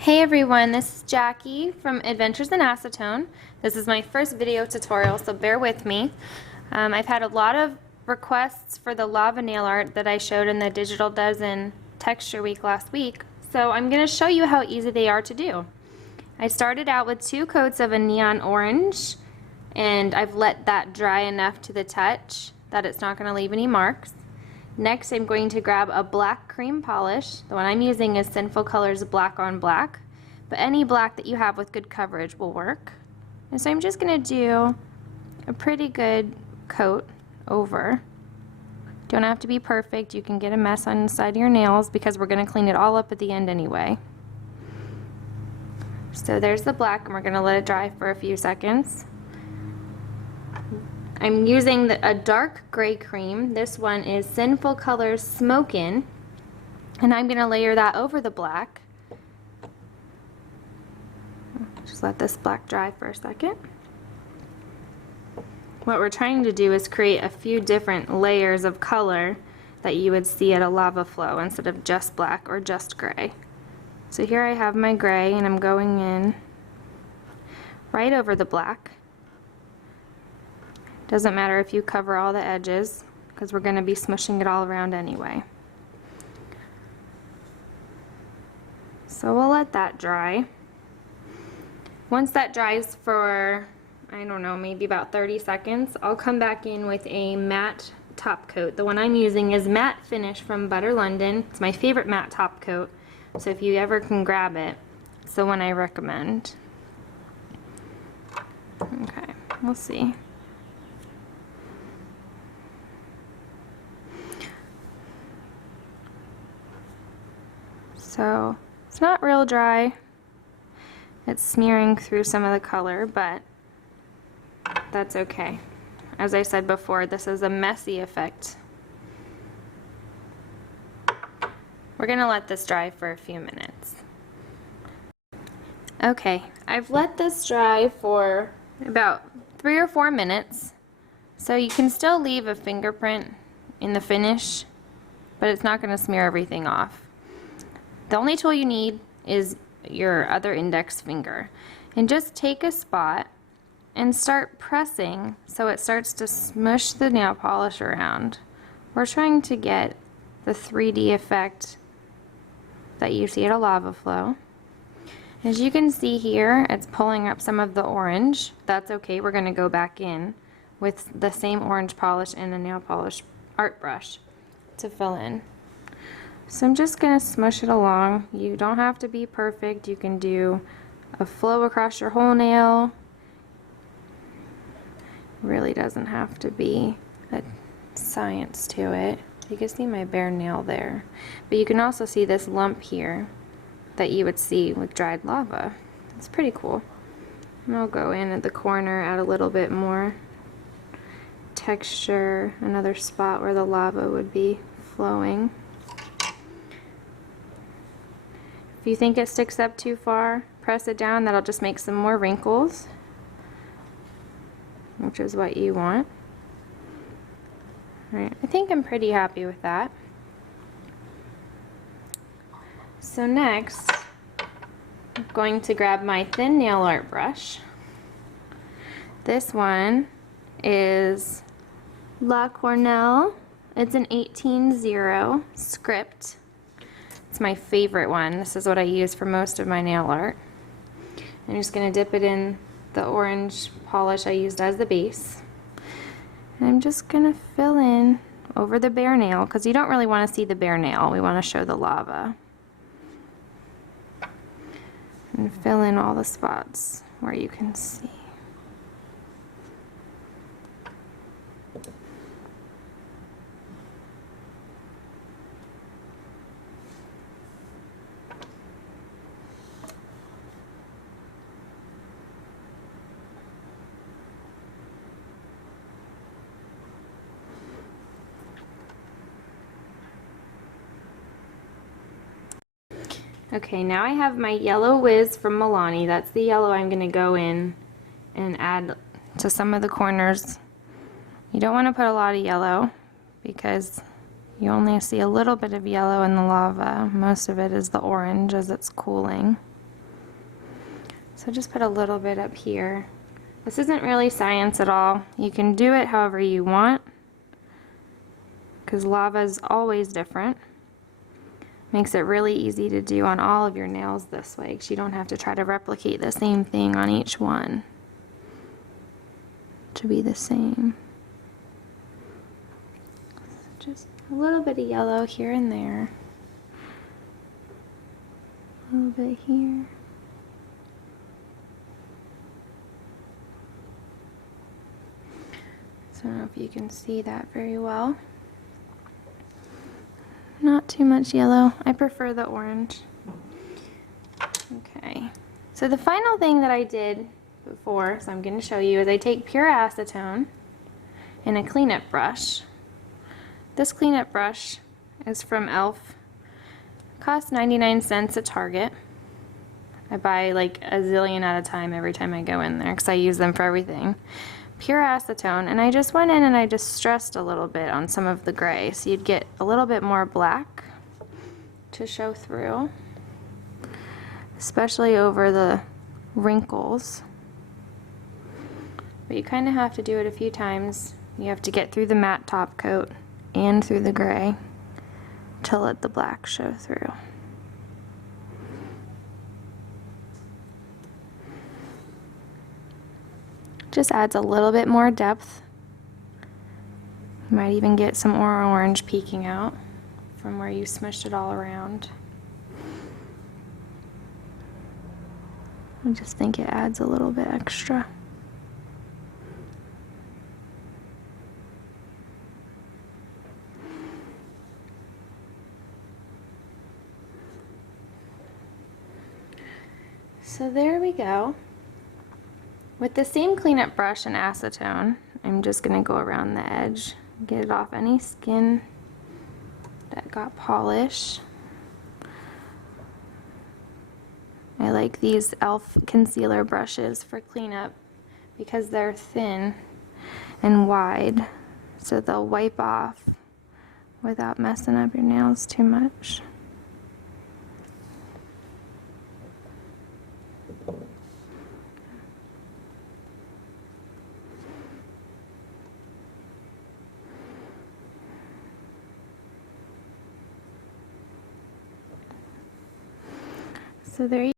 Hey everyone, this is Jackie from Adventures in Acetone. This is my first video tutorial, so bear with me. I've had a lot of requests for the lava nail art that I showed in the Digital Dozen Texture Week last week, so I'm going to show you how easy they are to do. I started out with 2 coats of a neon orange, and I've let that dry enough to the touch that it's not going to leave any marks. Next, I'm going to grab a black cream polish. The one I'm using is Sinful Colors Black on Black, but any black that you have with good coverage will work. And so I'm just going to do a pretty good coat over. Don't have to be perfect. You can get a mess on the side of your nails because we're going to clean it all up at the end anyway. So there's the black, and we're going to let it dry for a few seconds. I'm using a dark gray cream. This one is Sinful Colors Smokin', and I'm going to layer that over the black. Just let this black dry for a second. What we're trying to do is create a few different layers of color that you would see at a lava flow instead of just black or just gray. So here I have my gray, and I'm going in right over the black. Doesn't matter if you cover all the edges because we're going to be smushing it all around anyway. So we'll let that dry. Once that dries for, I don't know, maybe about 30 seconds, I'll come back in with a matte top coat. The one I'm using is Matte Finish from Butter London. It's my favorite matte top coat, so if you ever can grab it, it's the one I recommend. Okay, we'll see. So it's not real dry. It's smearing through some of the color, but that's okay. As I said before, this is a messy effect. We're gonna let this dry for a few minutes. Okay, I've let this dry for about 3 or 4 minutes. So you can still leave a fingerprint in the finish, but it's not gonna smear everything off. The only tool you need is your other index finger, and just take a spot and start pressing so it starts to smush the nail polish around. We're trying to get the 3D effect that you see at a lava flow. As you can see here, it's pulling up some of the orange. That's okay, we're going to go back in with the same orange polish and a nail polish art brush to fill in. So I'm just going to smush it along. You don't have to be perfect. You can do a flow across your whole nail. It really doesn't have to be a science to it. You can see my bare nail there. But you can also see this lump here that you would see with dried lava. It's pretty cool. And I'll go in at the corner, add a little bit more texture, another spot where the lava would be flowing. If you think it sticks up too far, press it down. That'll just make some more wrinkles, which is what you want. Alright, I think I'm pretty happy with that. So next, I'm going to grab my thin nail art brush. This one is La Cornell. It's an 18-0 script. It's my favorite one. This is what I use for most of my nail art. I'm just going to dip it in the orange polish I used as the base. And I'm just going to fill in over the bare nail because you don't really want to see the bare nail. We want to show the lava. And fill in all the spots where you can see. Okay, now I have my yellow whiz from Milani. That's the yellow I'm going to go in and add to some of the corners. You don't want to put a lot of yellow because You only see a little bit of yellow in the lava. Most of it is the orange as it's cooling. So just put a little bit up here. This isn't really science at all. You can do it however you want, because lava is always different. Makes it really easy to do on all of your nails this way, because you don't have to try to replicate the same thing on each one to be the same. Just a little bit of yellow here and there. A little bit here. So I don't know if you can see that very well. Not too much yellow. I prefer the orange. Okay. So the final thing that I did before, so I'm going to show you, is I take pure acetone and a cleanup brush. This cleanup brush is from e.l.f. Costs 99 cents at Target. I buy like a zillion at a time every time I go in there because I use them for everything. Pure acetone, and I just went in and I just stressed a little bit on some of the gray so you'd get a little bit more black to show through, especially over the wrinkles. But you kind of have to do it a few times. You have to get through the matte top coat and through the gray to let the black show through. Just adds a little bit more depth. You might even get some more orange peeking out from where you smushed it all around. I just think it adds a little bit extra. So there we go. With the same cleanup brush and acetone, I'm just going to go around the edge, get it off any skin that got polish. I like these e.l.f. concealer brushes for cleanup because they're thin and wide, so they'll wipe off without messing up your nails too much. So there you